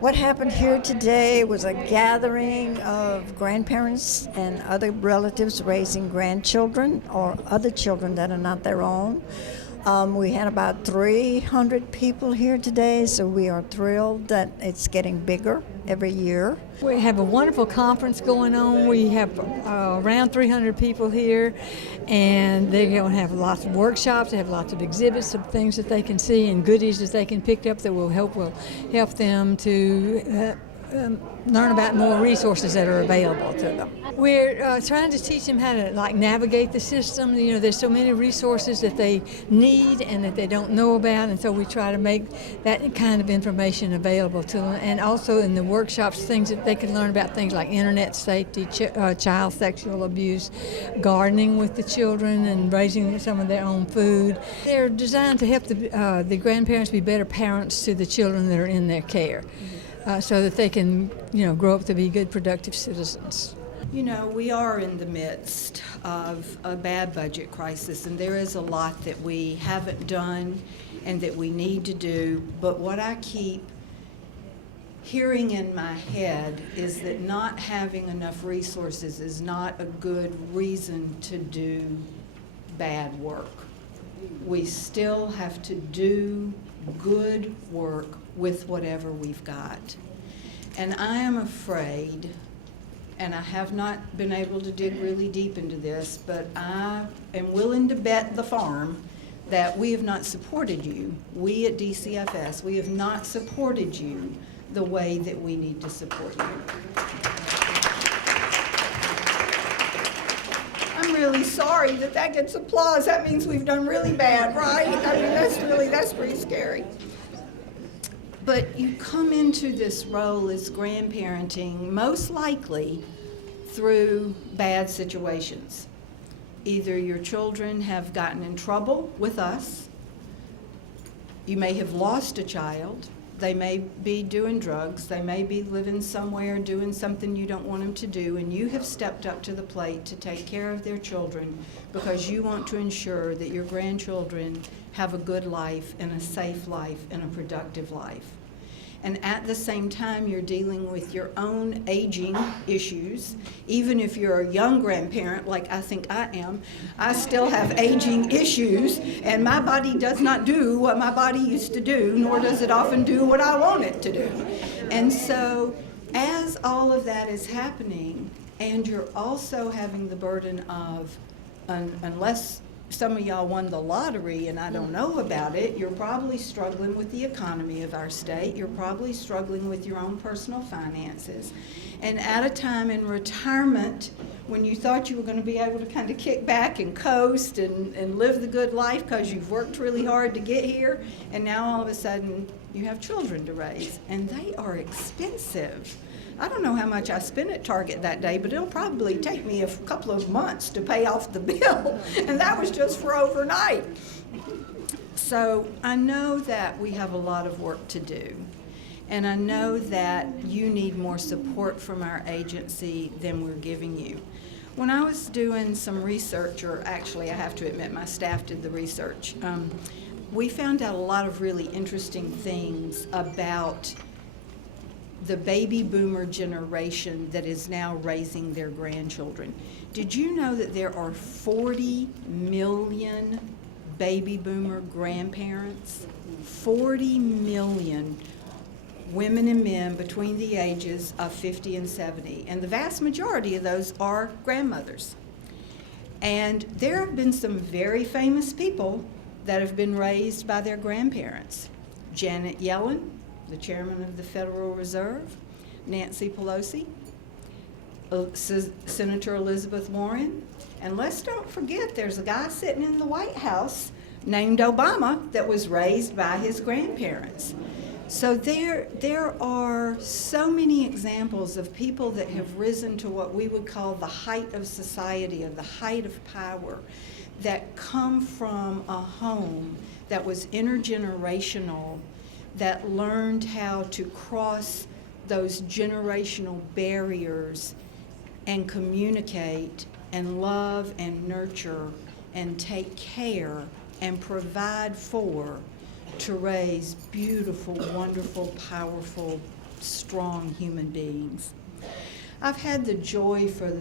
What happened here today was a gathering of grandparents and other relatives raising grandchildren or other children that are not their own. We had about 300 people here today, so we are thrilled that it's getting bigger every year. We have a wonderful conference going on. We have around 300 people here, and they're going to have lots of workshops. They have lots of exhibits of things that they can see and goodies that they can pick up that will help them to learn about more resources that are available to them. We're trying to teach them how to navigate the system. There's so many resources that they need and that they don't know about, and so we try to make that kind of information available to them. And also in the workshops, things that they can learn about, things like internet safety, child sexual abuse, gardening with the children, and raising some of their own food. They're designed to help the grandparents be better parents to the children that are in their care. So that they can, grow up to be good, productive citizens. We are in the midst of a bad budget crisis, and there is a lot that we haven't done and that we need to do. But what I keep hearing in my head is that not having enough resources is not a good reason to do bad work. We still have to do good work with whatever we've got. And I am afraid, and I have not been able to dig really deep into this, but I am willing to bet the farm that we have not supported you. We at DCFS, we have not supported you the way that we need to support you. I'm really sorry that gets applause. That means we've done really bad, right? I mean, that's pretty scary. But you come into this role as grandparenting most likely through bad situations. Either your children have gotten in trouble with us, you may have lost a child, they may be doing drugs, they may be living somewhere doing something you don't want them to do, and you have stepped up to the plate to take care of their children because you want to ensure that your grandchildren have a good life and a safe life and a productive life. And at the same time, you're dealing with your own aging issues. Even if you're a young grandparent, like I think I am, I still have aging issues, and my body does not do what my body used to do, nor does it often do what I want it to do. And so, as all of that is happening, and you're also having the burden of, unless some of y'all won the lottery and I don't know about it, you're probably struggling with the economy of our state. You're probably struggling with your own personal finances. And at a time in retirement, when you thought you were going to be able to kind of kick back and coast and live the good life because you've worked really hard to get here, and now all of a sudden you have children to raise, and they are expensive. I don't know how much I spent at Target that day, but it'll probably take me a couple of months to pay off the bill, and that was just for overnight. So I know that we have a lot of work to do, and I know that you need more support from our agency than we're giving you. When I was doing some research, or actually I have to admit my staff did the research, we found out a lot of really interesting things about the baby boomer generation that is now raising their grandchildren. Did you know that there are 40 million baby boomer grandparents? 40 million women and men between the ages of 50 and 70, and the vast majority of those are grandmothers. And there have been some very famous people that have been raised by their grandparents. Janet Yellen, the chairman of the Federal Reserve, Nancy Pelosi, Senator Elizabeth Warren, and let's don't forget there's a guy sitting in the White House named Obama that was raised by his grandparents. So there are so many examples of people that have risen to what we would call the height of society, or the height of power, that come from a home that was intergenerational, that learned how to cross those generational barriers and communicate and love and nurture and take care and provide for, to raise beautiful, wonderful, powerful strong human beings. I've had the joy for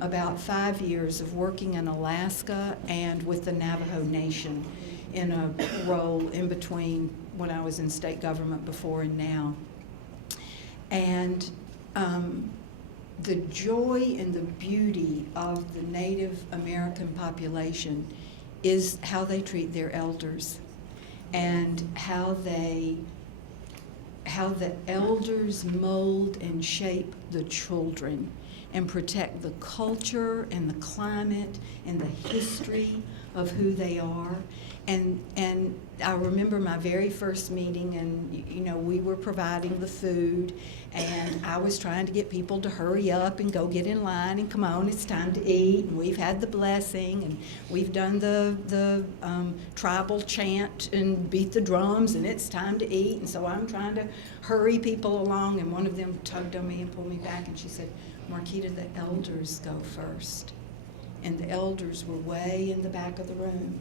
about 5 years of working in Alaska and with the Navajo Nation in a role in between when I was in state government before and now. And the joy and the beauty of the Native American population is how they treat their elders and how the elders mold and shape the children and protect the culture and the climate and the history of who they are. And I remember my very first meeting, and we were providing the food, and I was trying to get people to hurry up and go get in line and come on, it's time to eat. And we've had the blessing, and we've done the tribal chant and beat the drums, and it's time to eat. And so I'm trying to hurry people along, and one of them tugged on me and pulled me back, and she said, "Marquita, the elders go first." And the elders were way in the back of the room.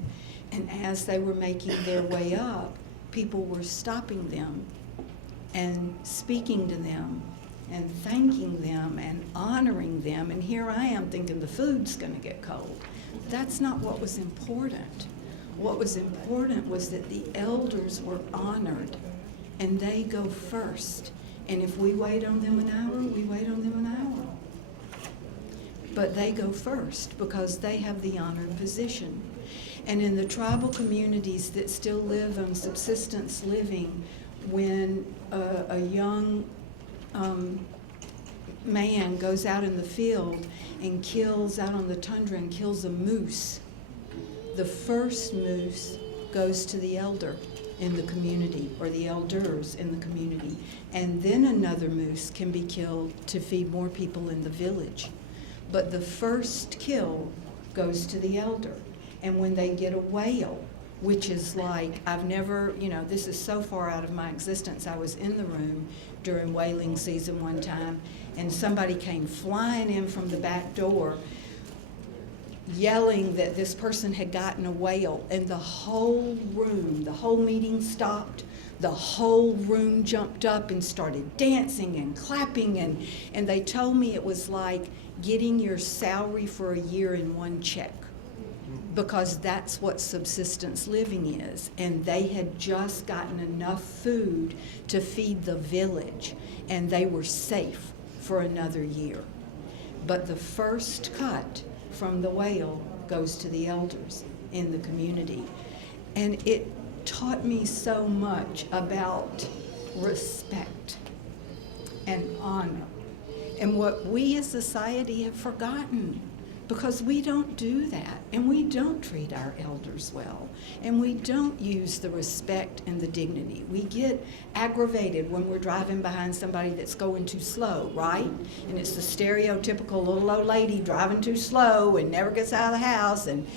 And as they were making their way up, people were stopping them and speaking to them and thanking them and honoring them. And here I am thinking the food's going to get cold. That's not what was important. What was important was that the elders were honored, and they go first. And if we wait on them an hour, we wait on them an hour. But they go first because they have the honored position. And in the tribal communities that still live on subsistence living, when a young man goes out in the field and kills out on the tundra and kills a moose, the first moose goes to the elder in the community, or the elders in the community. And then another moose can be killed to feed more people in the village. But the first kill goes to the elder. And when they get a whale, which is like, I've never, this is so far out of my existence. I was in the room during whaling season one time, and somebody came flying in from the back door yelling that this person had gotten a whale, and the whole room, the whole meeting stopped. The whole room jumped up and started dancing and clapping, and they told me it was like getting your salary for a year in one check, because that's what subsistence living is. And they had just gotten enough food to feed the village, and they were safe for another year. But the first cut from the whale goes to the elders in the community. And it taught me so much about respect and honor, and what we as society have forgotten, because we don't do that, and we don't treat our elders well, and we don't use the respect and the dignity. We get aggravated when we're driving behind somebody that's going too slow, right? And it's the stereotypical little old lady driving too slow and never gets out of the house and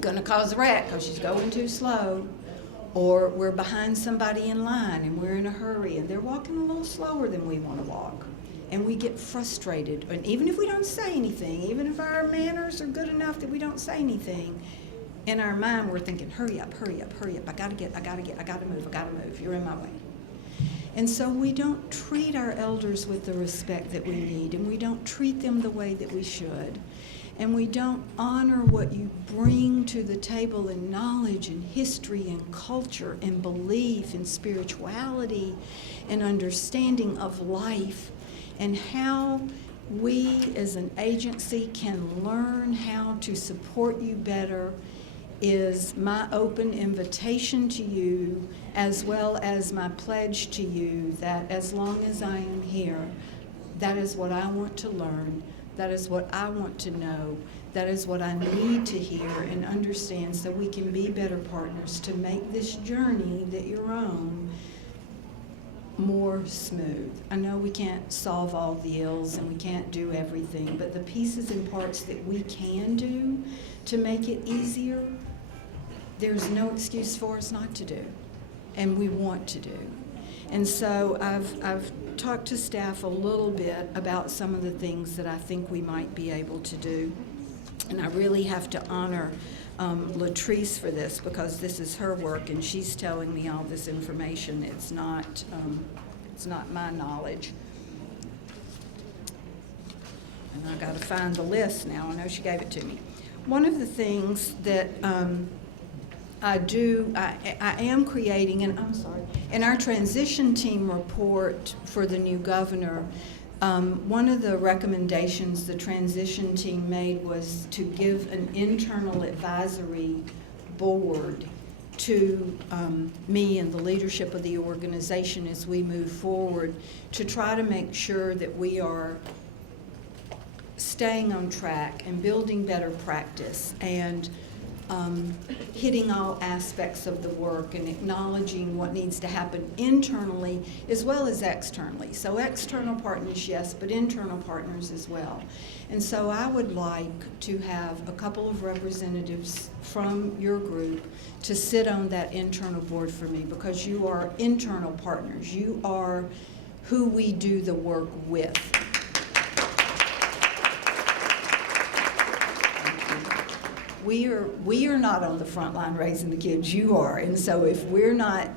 gonna cause a wreck because she's going too slow. Or we're behind somebody in line and we're in a hurry and they're walking a little slower than we want to walk. And we get frustrated. And even if we don't say anything, even if our manners are good enough that we don't say anything, in our mind we're thinking, hurry up, hurry up, hurry up. I gotta move, you're in my way. And so we don't treat our elders with the respect that we need, and we don't treat them the way that we should. And we don't honor what you bring to the table in knowledge and history and culture and belief and spirituality and understanding of life, and how we as an agency can learn how to support you better is my open invitation to you, as well as my pledge to you that as long as I am here, that is what I want to learn. That is what I want to know. That is what I need to hear and understand, so we can be better partners to make this journey that you're on more smooth. I know we can't solve all the ills and we can't do everything, but the pieces and parts that we can do to make it easier, there's no excuse for us not to do, and we want to do. And so I've talked to staff a little bit about some of the things that I think we might be able to do. And I really have to honor Latrice for this, because this is her work and she's telling me all this information. It's not It's not my knowledge. And I got to find the list now. I know she gave it to me. One of the things that I am creating, and I'm sorry, in our transition team report for the new governor, one of the recommendations the transition team made was to give an internal advisory board to me and the leadership of the organization as we move forward to try to make sure that we are staying on track and building better practice and hitting all aspects of the work and acknowledging what needs to happen internally as well as externally. So external partners, yes, but internal partners as well. And so I would like to have a couple of representatives from your group to sit on that internal board for me, because you are internal partners. You are who we do the work with. We are not on the front line raising the kids, you are. And so if we're not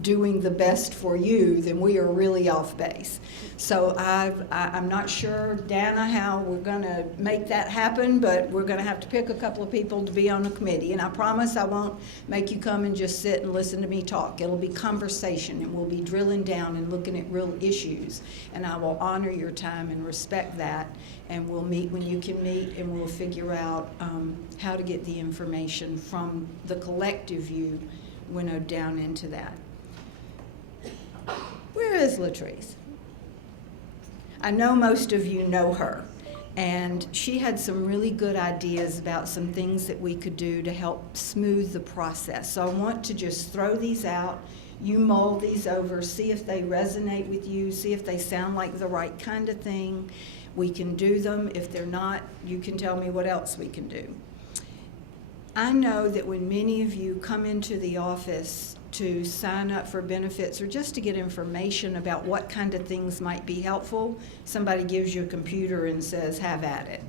doing the best for you, then we are really off base. So I'm not sure, Dana, how we're going to make that happen, but we're going to have to pick a couple of people to be on the committee. And I promise I won't make you come and just sit and listen to me talk. It'll be conversation, and we'll be drilling down and looking at real issues. And I will honor your time and respect that. And we'll meet when you can meet, and we'll figure out how to get the information from the collective view winnowed down into that. Where is Latrice? I know most of you know her, and she had some really good ideas about some things that we could do to help smooth the process. So I want to just throw these out. You mull these over, see if they resonate with you, see if they sound like the right kind of thing. We can do them. If they're not, you can tell me what else we can do. I know that when many of you come into the office to sign up for benefits or just to get information about what kind of things might be helpful, somebody gives you a computer and says, have at it.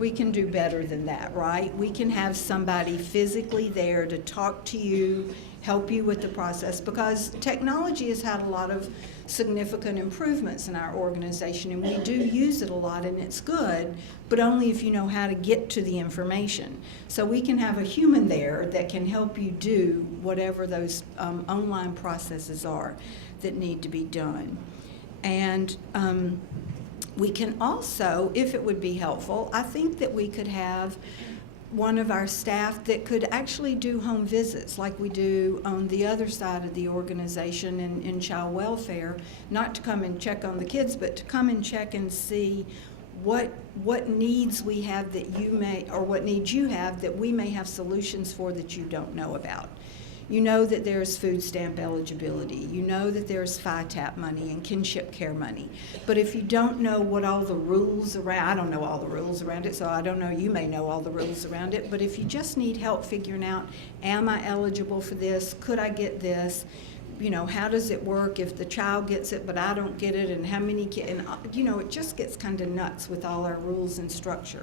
We can do better than that, right? We can have somebody physically there to talk to you, help you with the process, because technology has had a lot of significant improvements in our organization, and we do use it a lot, and it's good, but only if you know how to get to the information. So we can have a human there that can help you do whatever those online processes are that need to be done. And we can also, if it would be helpful, I think that we could have one of our staff that could actually do home visits like we do on the other side of the organization in child welfare, not to come and check on the kids, but to come and check and see what needs we have that you may, or what needs you have that we may have solutions for that you don't know about. You know that there's food stamp eligibility. You know that there's FITAP money and kinship care money. But if you don't know what all the rules around, I don't know all the rules around it, so I don't know, you may know all the rules around it, but if you just need help figuring out, am I eligible for this? Could I get this? You know, how does it work if the child gets it but I don't get it, and how many kids, and you know, it just gets kind of nuts with all our rules and structure.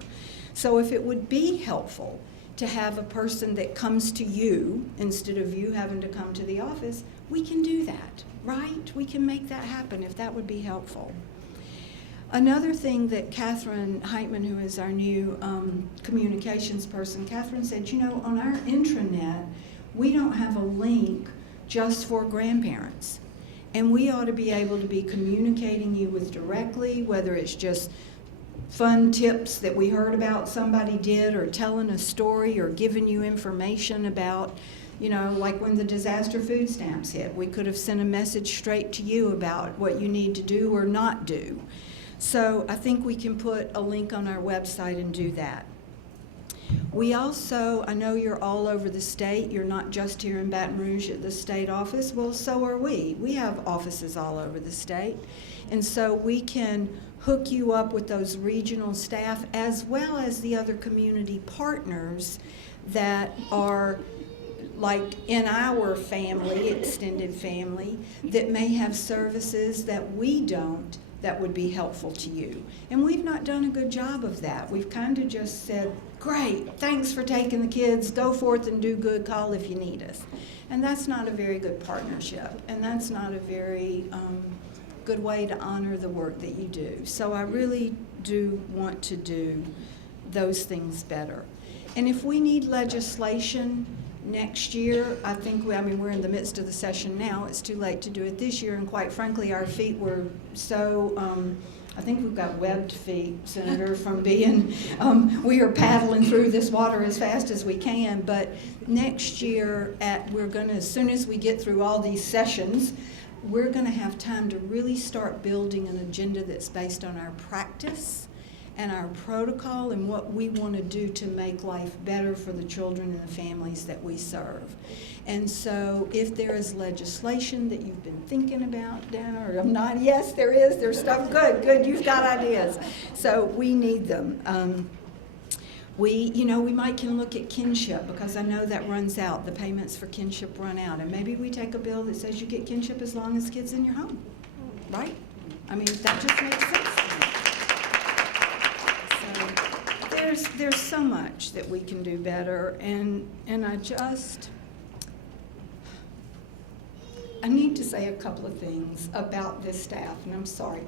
So if it would be helpful to have a person that comes to you instead of you having to come to the office, we can do that, right? We can make that happen if that would be helpful. Another thing that Catherine Heitman, who is our new communications person, Catherine said, you know, on our intranet, we don't have a link just for grandparents. And we ought to be able to be communicating you with directly, whether it's just fun tips that we heard about somebody did, or telling a story, or giving you information about, you know, like when the disaster food stamps hit, we could have sent a message straight to you about what you need to do or not do. So I think we can put a link on our website and do that. We also, I know you're all over the state, you're not just here in Baton Rouge at the state office, well, so are we. We have offices all over the state, and so we can hook you up with those regional staff as well as the other community partners that are like in our family, extended family, that may have services that we don't that would be helpful to you. And we've not done a good job of that. We've kind of just said, great, thanks for taking the kids, go forth and do good, call if you need us. And that's not a very good partnership, and that's not a very good way to honor the work that you do. So I really do want to do those things better. And if we need legislation next year, I think, we're in the midst of the session now. It's too late to do it this year, and quite frankly, our feet were so, I think we've got webbed feet, Senator, from being, we are paddling through this water as fast as we can. But next year, we're going to, as soon as we get through all these sessions, we're going to have time to really start building an agenda that's based on our practice and our protocol and what we want to do to make life better for the children and the families that we serve. And so if there is legislation that you've been thinking about, Dana, or I'm not, yes, there is, there's stuff, good, you've got ideas. So we need them. We might can look at kinship, because I know that runs out, the payments for kinship run out, and maybe we take a bill that says you get kinship as long as kids in your home, right? I mean, that just makes sense to me. So there's so much that we can do better, and I need to say a couple of things about this staff, and I'm sorry.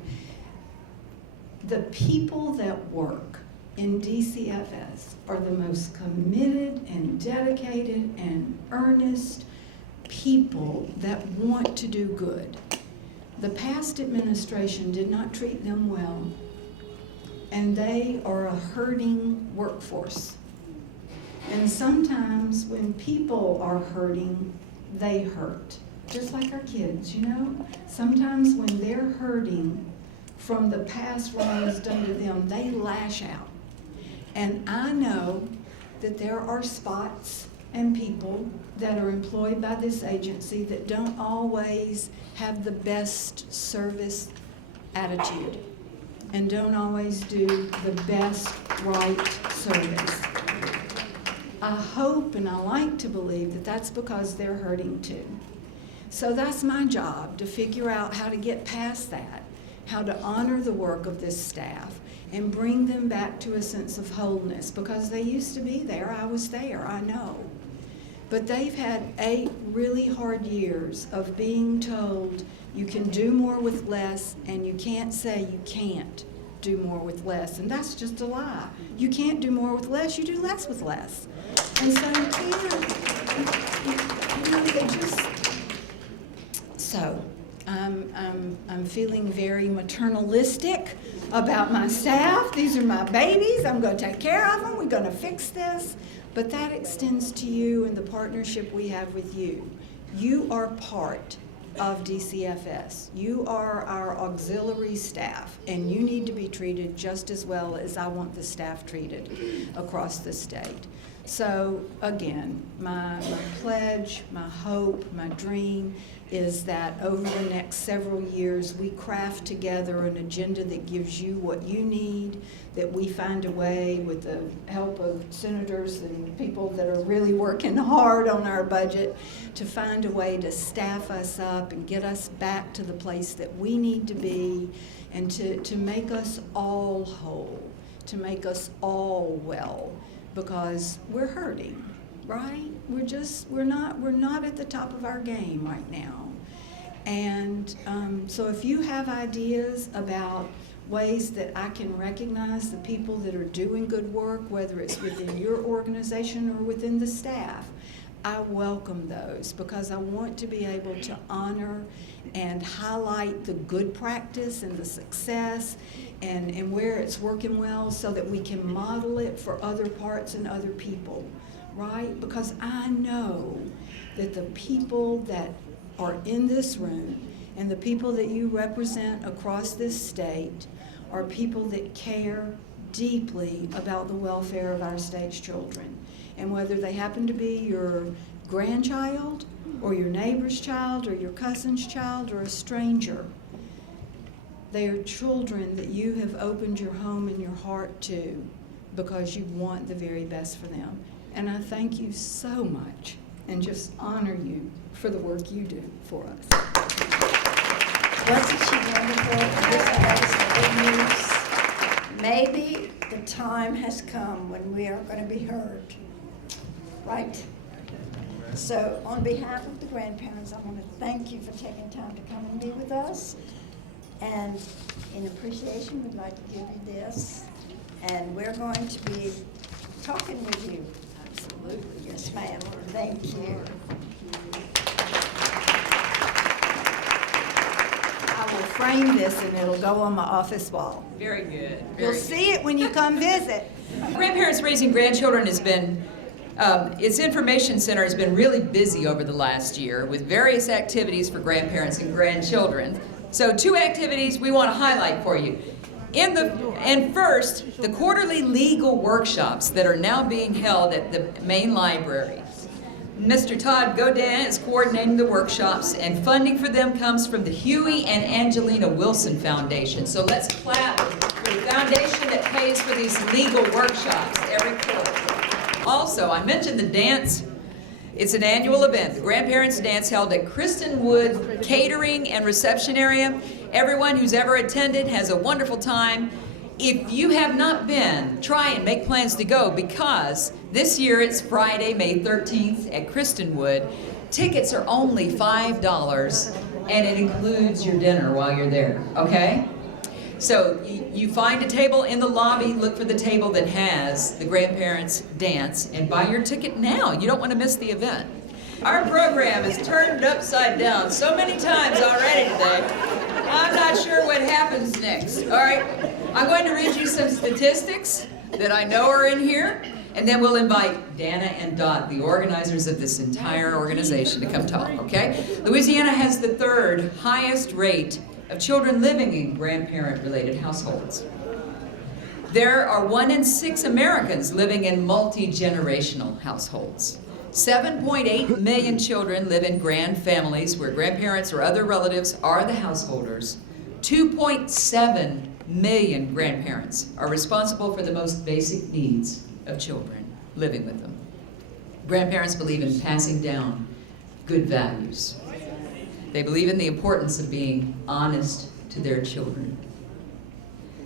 The people that work in DCFS are the most committed and dedicated and earnest people that want to do good. The past administration did not treat them well, and they are a hurting workforce. And sometimes when people are hurting, they hurt. Just like our kids, Sometimes when they're hurting from the past wrongs done to them, they lash out. And I know that there are spots and people that are employed by this agency that don't always have the best service attitude and don't always do the best right service. I hope and I like to believe that that's because they're hurting too. So that's my job, to figure out how to get past that, how to honor the work of this staff and bring them back to a sense of wholeness, because they used to be there. I was there, I know. But they've had 8 really hard years of being told you can do more with less, and you can't say you can't do more with less. And that's just a lie. You can't do more with less, you do less with less. And so you can't, they just... So I'm feeling very maternalistic about my staff. These are my babies. I'm going to take care of them. We're going to fix this. But that extends to you and the partnership we have with you. You are part of DCFS. You are our auxiliary staff, and you need to be treated just as well as I want the staff treated across the state. So again, my pledge, my hope, my dream is that over the next several years we craft together an agenda that gives you what you need, that we find a way with the help of senators and people that are really working hard on our budget to find a way to staff us up and get us back to the place that we need to be, and to make us all whole, to make us all well, because we're hurting, right? We're not at the top of our game right now. And so if you have ideas about ways that I can recognize the people that are doing good work, whether it's within your organization or within the staff, I welcome those, because I want to be able to honor and highlight the good practice and the success and where it's working well, so that we can model it for other parts and other people, right? Because I know that the people that are in this room and the people that you represent across this state are people that care deeply about the welfare of our state's children. And whether they happen to be your grandchild or your neighbor's child or your cousin's child or a stranger, they are children that you have opened your home and your heart to because you want the very best for them. And I thank you so much and just honor you for the work you do for us. Wasn't she wonderful? That is the good news. Maybe the time has come when we are going to be heard, right? So on behalf of the grandparents, I want to thank you for taking time to come and be with us. And in appreciation, we'd like to give you this. And we're going to be talking with you. Absolutely. Yes, ma'am. Thank you. I will frame this and it'll go on my office wall. Very good. You'll see it when you come visit. Grandparents Raising Grandchildren has been, its information center has been really busy over the last year with various activities for grandparents and grandchildren. So 2 activities we want to highlight for you. And first, the quarterly legal workshops that are now being held at the main library. Mr. Todd Godin is coordinating the workshops, and funding for them comes from the Huey and Angelina Wilson Foundation. So let's clap for the foundation that pays for these legal workshops every quarter. Also, I mentioned the dance. It's an annual event, the Grandparents Dance, held at Kristen Wood Catering and Reception Area. Everyone who's ever attended has a wonderful time. If you have not been, try and make plans to go, because this year it's Friday, May 13th at Kristen Wood. Tickets are only $5, and it includes your dinner while you're there, okay? So you find a table in the lobby, look for the table that has the Grandparents Dance, and buy your ticket now. You don't want to miss the event. Our program is turned upside down so many times already today. I'm not sure what happens next. All right, I'm going to read you some statistics that I know are in here, and then we'll invite Dana and Dot, the organizers of this entire organization, to come talk, okay? Louisiana has the 3rd highest rate of children living in grandparent-related households. There are 1 in 6 Americans living in multi-generational households. 7.8 million children live in grand families where grandparents or other relatives are the householders. 2.7 million grandparents are responsible for the most basic needs of children living with them. Grandparents believe in passing down good values. They believe in the importance of being honest to their children.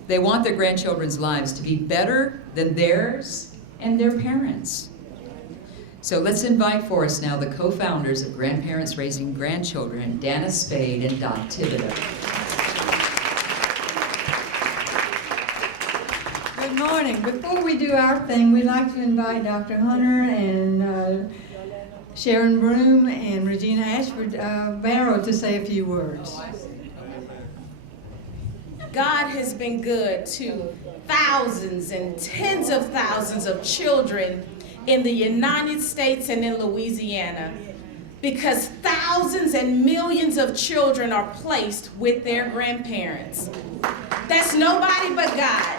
They want their grandchildren's lives to be better than theirs and their parents. So let's invite for us now the co-founders of Grandparents Raising Grandchildren, Dana Spade and Dot Thibodeau. Good morning. Before we do our thing, we'd like to invite Dr. Hunter and Sharon Broom and Regina Ashford Barrow to say a few words. God has been good to thousands and tens of thousands of children in the United States and in Louisiana, because thousands and millions of children are placed with their grandparents. That's nobody but God.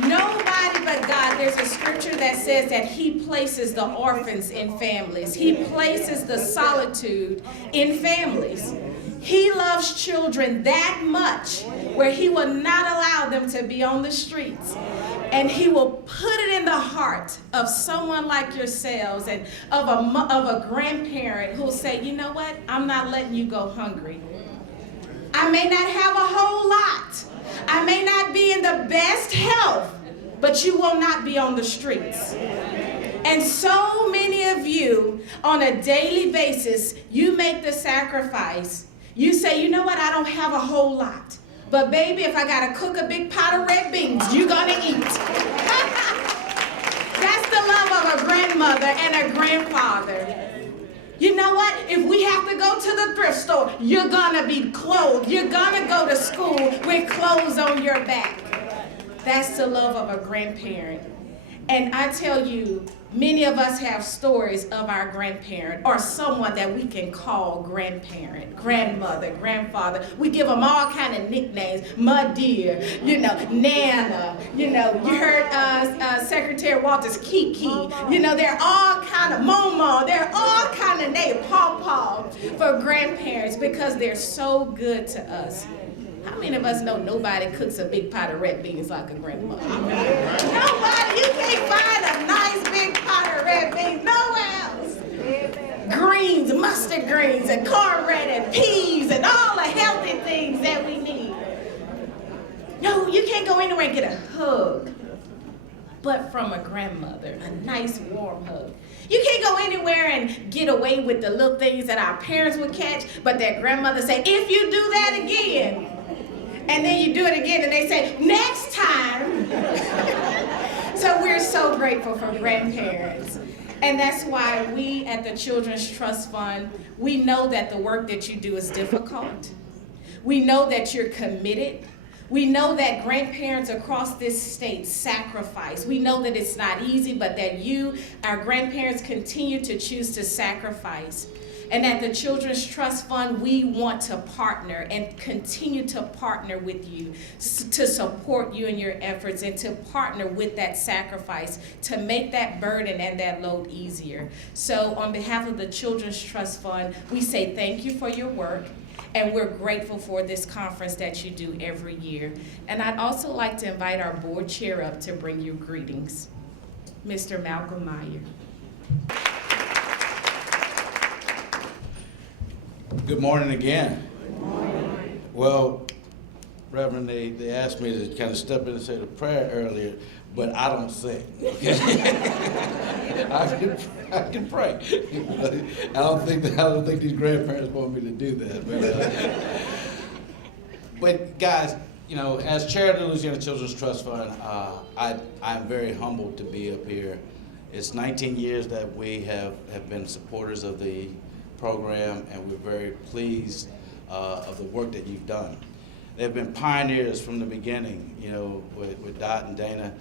Nobody but God. There's a scripture that says that He places the orphans in families. He places the solitude in families. He loves children that much where He will not allow them to be on the streets. And He will put it in the heart of someone like yourselves and of a grandparent who'll say, you know what, I'm not letting you go hungry. I may not have a whole lot. I may not be in the best health, but you will not be on the streets. And so many of you, on a daily basis, you make the sacrifice. You say, you know what, I don't have a whole lot. But baby, if I gotta cook a big pot of red beans, you're gonna eat. That's the love of a grandmother and a grandfather. You know what? If we have to go to the thrift store, you're gonna be clothed. You're gonna go to school with clothes on your back. That's the love of a grandparent. And I tell you, many of us have stories of our grandparent or someone that we can call grandparent, grandmother, grandfather. We give them all kind of nicknames. My dear, Nana, you heard Secretary Walters, Kiki. They're all kind of Mama. They're all kind of names, Paw for grandparents because they're so good to us. How many of us know nobody cooks a big pot of red beans like a grandmother? Nobody. You can't find a nice big pot of red beans nowhere else. Greens, mustard greens, and cornbread, and peas, and all the healthy things that we need. No, you can't go anywhere and get a hug, but from a grandmother, a nice warm hug. You can't go anywhere and get away with the little things that our parents would catch, but their grandmother say, if you do that again, And then you do it again and they say, next time. So we're so grateful for grandparents. And that's why we at the Children's Trust Fund, we know that the work that you do is difficult. We know that you're committed. We know that grandparents across this state sacrifice. We know that it's not easy, but that you, our grandparents, continue to choose to sacrifice. And at the Children's Trust Fund, we want to partner and continue to partner with you, to support you in your efforts and to partner with that sacrifice to make that burden and that load easier. So on behalf of the Children's Trust Fund, we say thank you for your work. And we're grateful for this conference that you do every year. And I'd also like to invite our board chair up to bring you greetings, Mr. Malcolm Meyer. Good morning again. Good morning. Well, Reverend, they asked me to kind of step in and say the prayer earlier, but I don't sing. Okay? I can pray. I don't think these grandparents want me to do that. But guys, you know, as chair of the Louisiana Children's Trust Fund, I'm very humbled to be up here. It's 19 years that we have been supporters of the program, and we're very pleased of the work that you've done. They've been pioneers from the beginning, you know, with Dot and Dana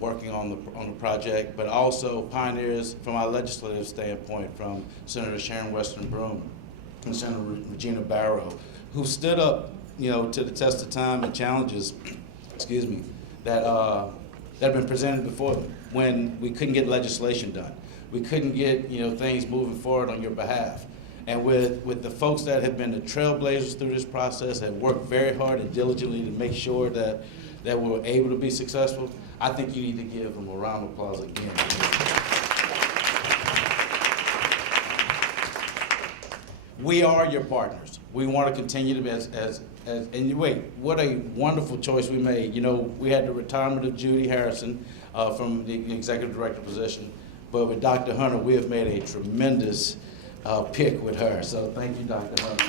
working on the project, but also pioneers from our legislative standpoint, from Senator Sharon Weston Broome and Senator Regina Barrow, who stood up, you know, to the test of time and challenges, excuse me, that have been presented before them when we couldn't get legislation done. We couldn't get, you know, things moving forward on your behalf. And with the folks that have been the trailblazers through this process, have worked very hard and diligently to make sure that we're able to be successful, I think you need to give them a round of applause again. We are your partners. We want to continue to be and wait, what a wonderful choice we made. You know, we had the retirement of Judy Harrison from the executive director position, but with Dr. Hunter, we have made a tremendous pick with her. So thank you, Dr. Hunter.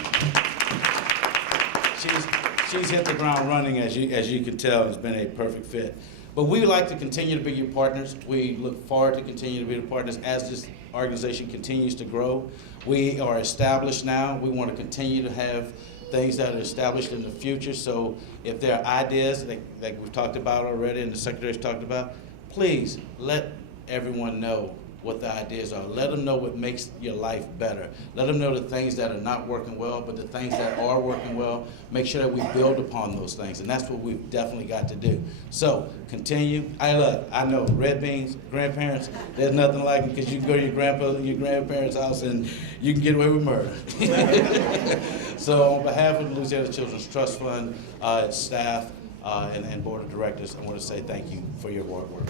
She's hit the ground running, as you can tell. It's been a perfect fit. But we would like to continue to be your partners. We look forward to continue to be the partners as this organization continues to grow. We are established now. We want to continue to have things that are established in the future. So if there are ideas like we've talked about already and the secretary's talked about, please let everyone know what the ideas are. Let them know what makes your life better. Let them know the things that are not working well, but the things that are working well, make sure that we build upon those things. And that's what we've definitely got to do. So continue. I know red beans, grandparents, there's nothing like it, because you can go to your grandparents' house and you can get away with murder. So on behalf of the Louisiana Children's Trust Fund, its staff, and board of directors, I want to say thank you for your hard work.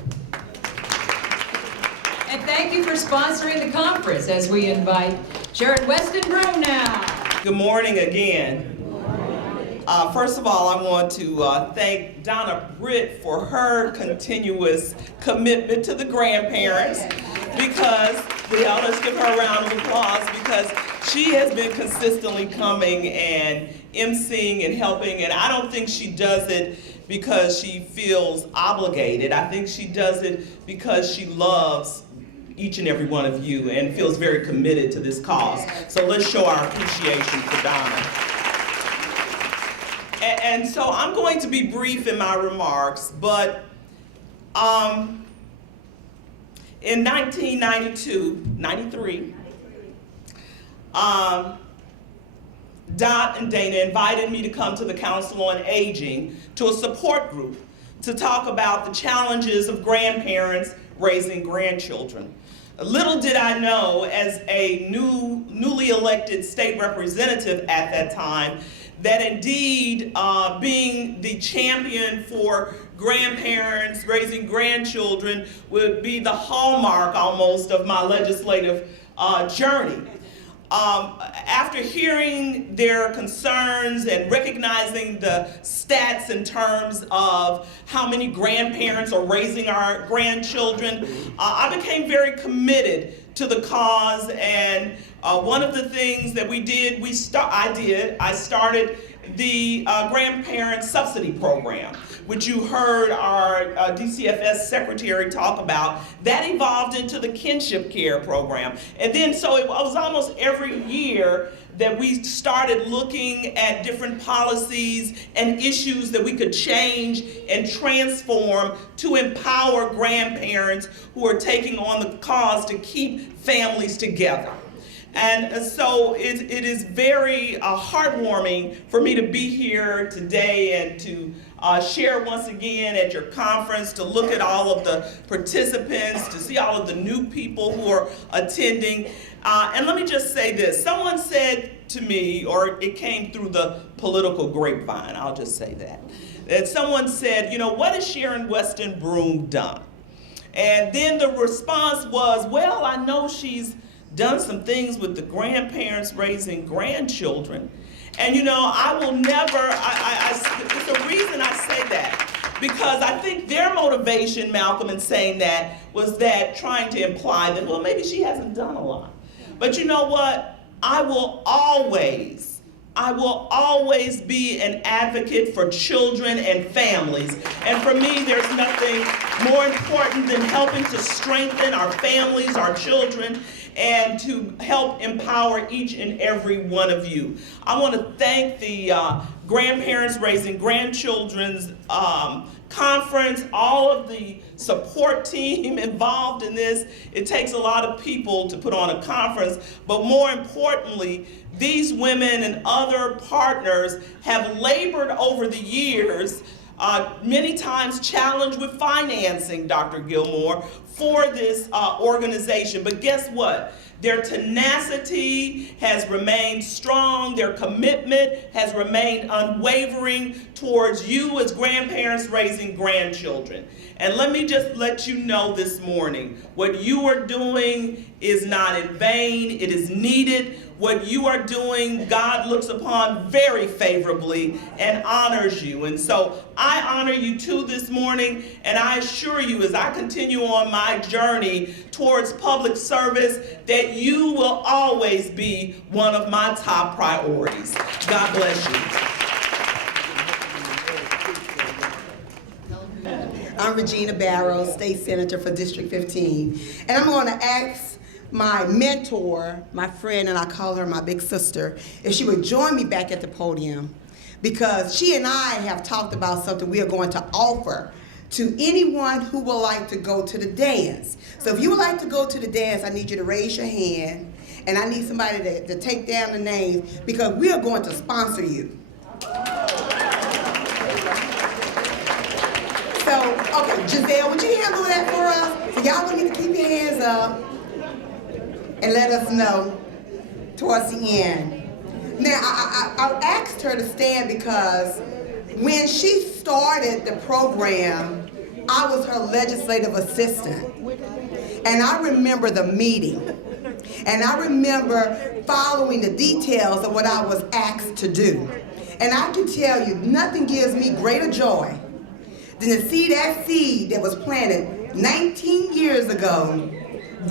And thank you for sponsoring the conference as we invite Sharon Weston Broome now. Good morning again. First of all, I want to thank Donna Britt for her continuous commitment to the grandparents, because, let's give her a round of applause, because she has been consistently coming and emceeing and helping, and I don't think she does it because she feels obligated. I think she does it because she loves each and every one of you and feels very committed to this cause. So let's show our appreciation for Donna. And so I'm going to be brief in my remarks, but in 1993, Dot and Dana invited me to come to the Council on Aging to a support group to talk about the challenges of grandparents raising grandchildren. Little did I know, as a newly elected state representative at that time, that indeed being the champion for grandparents raising grandchildren would be the hallmark almost of my legislative journey. After hearing their concerns and recognizing the stats in terms of how many grandparents are raising our grandchildren, I became very committed to the cause, and one of the things that we did, I started the grandparent subsidy program, which you heard our DCFS secretary talk about. That evolved into the kinship care program. And then so it was almost every year that we started looking at different policies and issues that we could change and transform to empower grandparents who are taking on the cause to keep families together. And so it is very heartwarming for me to be here today and to share once again at your conference, to look at all of the participants, to see all of the new people who are attending. And let me just say this. Someone said to me, or it came through the political grapevine, I'll just say that someone said, you know, what has Sharon Weston Broome done? And then the response was, well, I know she's done some things with the grandparents raising grandchildren. And you know, I will never, it's the reason I say that, because I think their motivation, Malcolm, in saying that was that trying to imply that, well, maybe she hasn't done a lot. But you know what? I will always be an advocate for children and families. And for me, there's nothing more important than helping to strengthen our families, our children, and to help empower each and every one of you. I want to thank the Grandparents Raising Grandchildren's conference, all of the support team involved in this. It takes a lot of people to put on a conference, but more importantly, these women and other partners have labored over the years, many times challenged with financing, Dr. Gilmore, for this organization. But guess what? Their tenacity has remained strong. Their commitment has remained unwavering towards you as grandparents raising grandchildren. And let me just let you know this morning, what you are doing is not in vain. It is needed. What you are doing, God looks upon very favorably and honors you. And so I honor you too this morning, and I assure you as I continue on my journey towards public service that you will always be one of my top priorities. God bless you. I'm Regina Barrows, State Senator for District 15. And I'm going to ask my mentor, my friend, and I call her my big sister, if she would join me back at the podium, because she and I have talked about something we are going to offer to anyone who would like to go to the dance. So if you would like to go to the dance, I need you to raise your hand, and I need somebody to take down the names, because we are going to sponsor you. So, okay, Giselle, would you handle that for us? So y'all gonna need to keep your hands up and let us know towards the end. Now, I asked her to stand because when she started the program, I was her legislative assistant. And I remember the meeting. And I remember following the details of what I was asked to do. And I can tell you, nothing gives me greater joy than to see that seed that was planted 19 years ago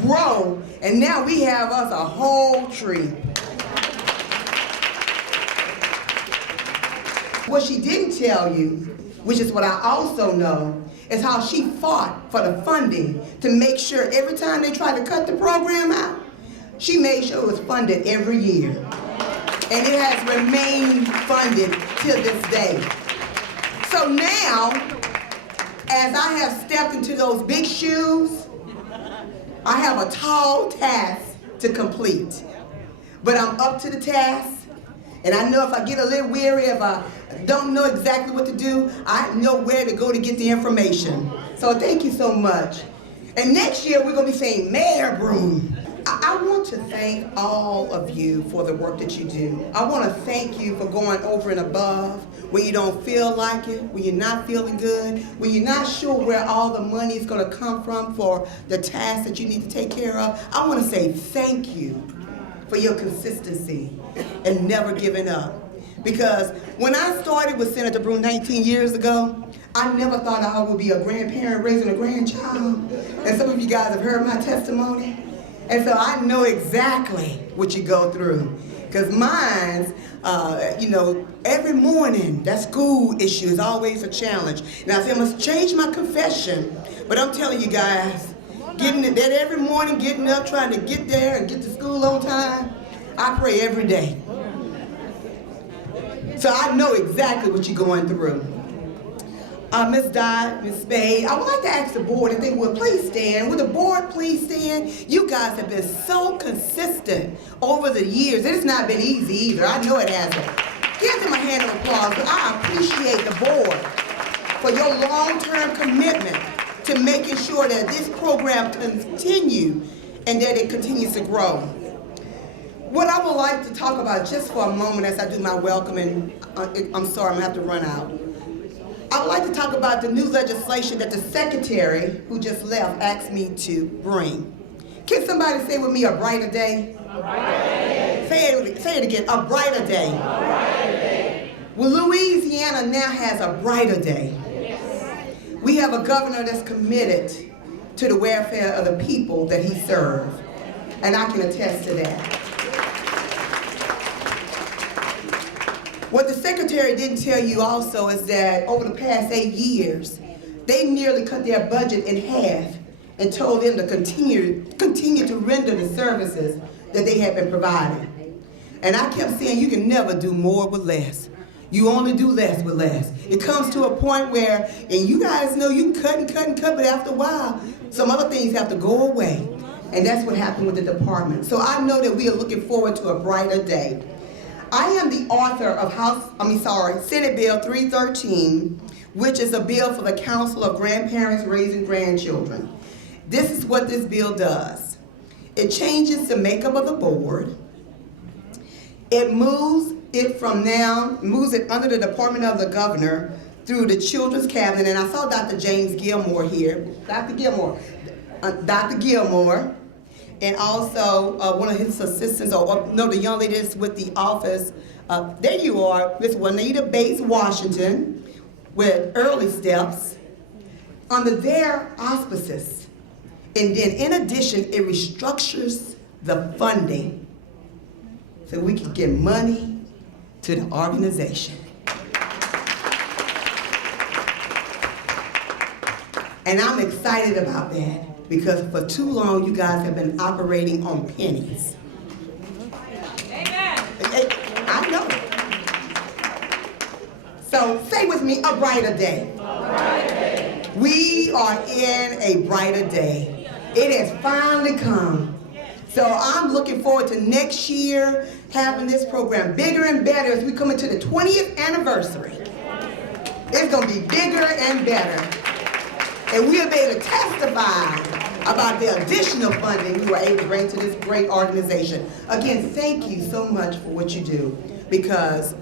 grow, and now we have us a whole tree. What she didn't tell you, which is what I also know, is how she fought for the funding to make sure every time they tried to cut the program out, she made sure it was funded every year. And it has remained funded till this day. So now, as I have stepped into those big shoes, I have a tall task to complete. But I'm up to the task, and I know if I get a little weary, if I don't know exactly what to do, I know where to go to get the information. So thank you so much. And next year, we're going to be saying Mayor Broome. I want to thank all of you for the work that you do. I want to thank you for going over and above when you don't feel like it, when you're not feeling good, when you're not sure where all the money is going to come from for the tasks that you need to take care of. I want to say thank you for your consistency and never giving up. Because when I started with Senator Broome 19 years ago, I never thought I would be a grandparent raising a grandchild. And some of you guys have heard my testimony. And so I know exactly what you go through. Because mine's, every morning, that school issue is always a challenge. And I say, I must change my confession. But I'm telling you guys, that every morning, getting up, trying to get there and get to school on time, I pray every day. So I know exactly what you're going through. Ms. Dodd, Ms. Spade, I would like to ask the board if they would please stand. Would the board please stand? You guys have been so consistent over the years. It has not been easy either. I know it hasn't. Give them a hand of applause. I appreciate the board for your long-term commitment to making sure that this program continues and that it continues to grow. What I would like to talk about just for a moment as I do my welcoming, I'm sorry, I'm gonna have to run out. I would like to talk about the new legislation that the secretary, who just left, asked me to bring. Can somebody say with me, a brighter day? A brighter day. Say it again, a brighter day. A brighter day. Well, Louisiana now has a brighter day. Yes. We have a governor that's committed to the welfare of the people that he serves, and I can attest to that. What the secretary didn't tell you also is that over the past 8 years, they nearly cut their budget in half and told them to continue to render the services that they had been providing. And I kept saying, you can never do more with less. You only do less with less. It comes to a point where, and you guys know you can cut and cut and cut, but after a while, some other things have to go away. And that's what happened with the department. So I know that we are looking forward to a brighter day. I am the author of Senate Bill 313, which is a bill for the Council of Grandparents Raising Grandchildren. This is what this bill does. It changes the makeup of the board. It moves it under the Department of the Governor through the Children's Cabinet, and I saw Dr. James Gilmore here. Dr. Gilmore, and also one of his assistants, the young lady that's with the office. There you are, Miss Juanita Bates Washington, with Early Steps, under their auspices. And then in addition, it restructures the funding so we can get money to the organization. And I'm excited about that, because for too long, you guys have been operating on pennies. Amen. I know. So say with me, a brighter day. A brighter day. We are in a brighter day. It has finally come. So I'm looking forward to next year having this program bigger and better as we come into the 20th anniversary. It's going to be bigger and better. And we'll be able to testify about the additional funding we were able to bring to this great organization. Again, thank you so much for what you do, because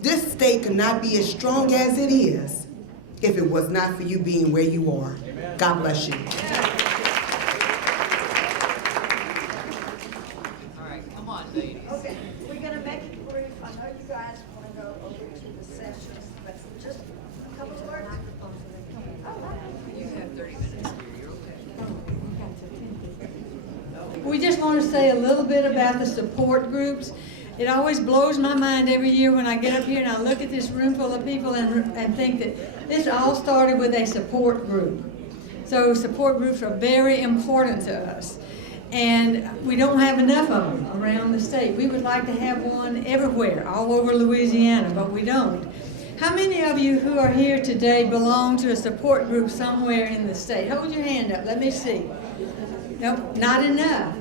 this state could not be as strong as it is if it was not for you being where you are. God bless you. All right, come on, ladies. Okay, we're going to make it brief. I know you guys want to go over to the sessions, but just a couple of words. You have 30 minutes. We just want to say a little bit about the support groups. It always blows my mind every year when I get up here and I look at this room full of people and think that this all started with a support group. So support groups are very important to us. And we don't have enough of them around the state. We would like to have one everywhere, all over Louisiana, but we don't. How many of you who are here today belong to a support group somewhere in the state? Hold your hand up, let me see. Nope, not enough.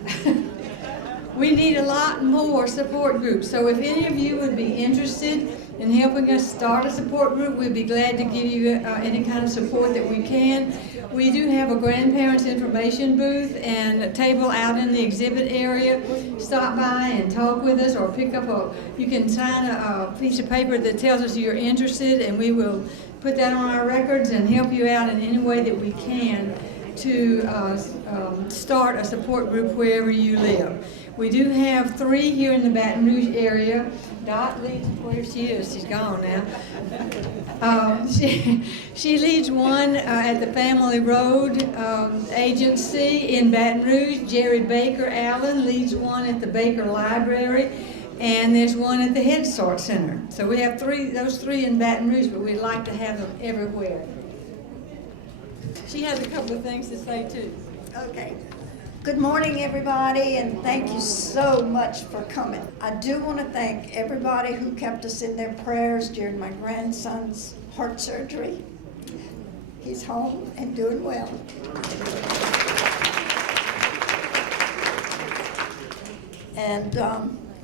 We need a lot more support groups. So if any of you would be interested in helping us start a support group, we'd be glad to give you any kind of support that we can. We do have a grandparents information booth and a table out in the exhibit area. Stop by and talk with us, or pick up you can sign a piece of paper that tells us you're interested, and we will put that on our records and help you out in any way that we can to start a support group wherever you live. We do have 3 here in the Baton Rouge area. Dot leads, where she is, she's gone now. She leads one at the Family Road Agency in Baton Rouge. Jerry Baker Allen leads one at the Baker Library. and there's one at the Head Start Center. So we have those three in Baton Rouge, but we'd like to have them everywhere. She has a couple of things to say too. Okay. Good morning, everybody, and thank you so much for coming. I do want to thank everybody who kept us in their prayers during my grandson's heart surgery. He's home and doing well. And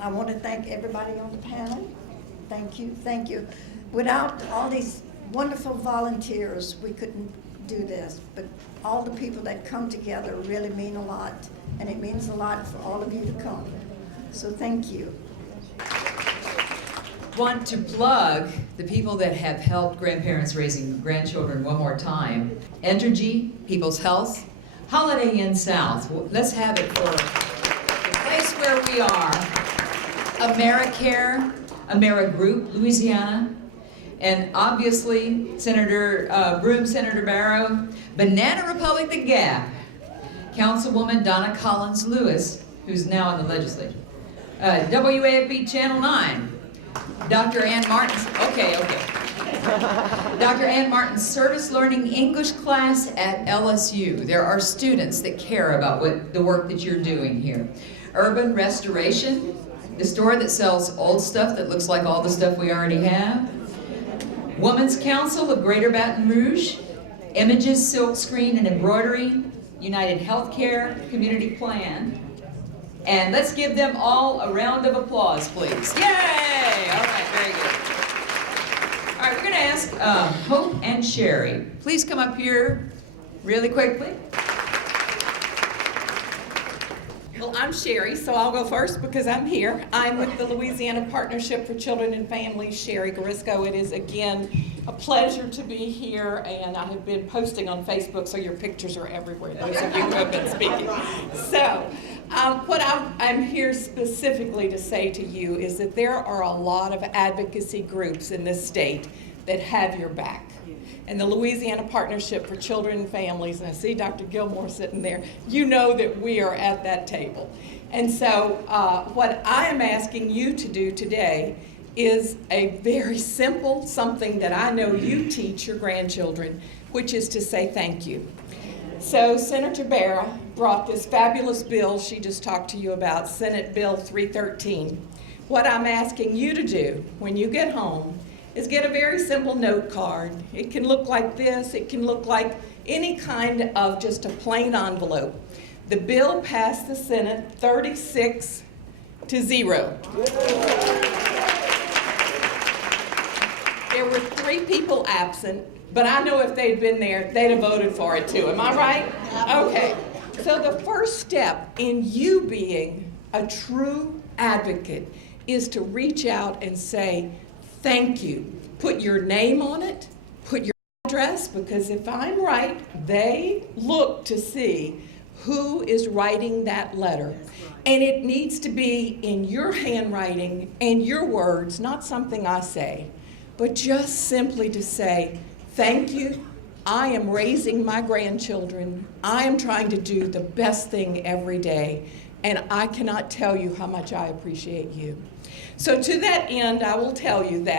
I want to thank everybody on the panel. Thank you, thank you. Without all these wonderful volunteers, we couldn't do this, but all the people that come together really mean a lot, and it means a lot for all of you to come. So thank you. Want to plug the people that have helped grandparents raising grandchildren one more time. Entergy, People's Health, Holiday Inn South. Let's have it for the place where we are. AmeriCare, AmeriGroup, Louisiana, and obviously Senator Broome, Senator Barrow, Banana Republic, The Gap, Councilwoman Donna Collins Lewis, who's now in the legislature, WAFB Channel 9, Dr. Ann Martin's, Dr. Ann Martin's Service Learning English class at LSU. There are students that care about the work that you're doing here. Urban Restoration, the store that sells old stuff that looks like all the stuff we already have. Women's Council of Greater Baton Rouge, Images, Silk Screen and Embroidery, United Healthcare Community Plan. And let's give them all a round of applause, please. Yay! All right, very good. All right, we're going to ask Hope and Sherry. Please come up here really quickly. Well, I'm Sherry, so I'll go first because I'm here. I'm with the Louisiana Partnership for Children and Families, Sherry Garisco. It is, again, a pleasure to be here, and I have been posting on Facebook, so your pictures are everywhere, those of you who have been speaking. So, what I'm here specifically to say to you is that there are a lot of advocacy groups in this state that have your back. And the Louisiana Partnership for Children and Families, and I see Dr. Gilmore sitting there, you know that we are at that table. And so what I am asking you to do today is a very simple something that I know you teach your grandchildren, which is to say thank you. So Senator Barrow brought this fabulous bill she just talked to you about, Senate Bill 313. What I'm asking you to do when you get home is get a very simple note card. It can look like this, it can look like any kind of just a plain envelope. The bill passed the Senate 36-0. There were 3 people absent, but I know if they'd been there, they'd have voted for it too. Am I right? Okay. So the first step in you being a true advocate is to reach out and say, thank you. Put your name on it, put your address, because if I'm right, they look to see who is writing that letter. And it needs to be in your handwriting and your words, not something I say, but just simply to say, thank you. I am raising my grandchildren. I am trying to do the best thing every day, and I cannot tell you how much I appreciate you. So to that end, I will tell you that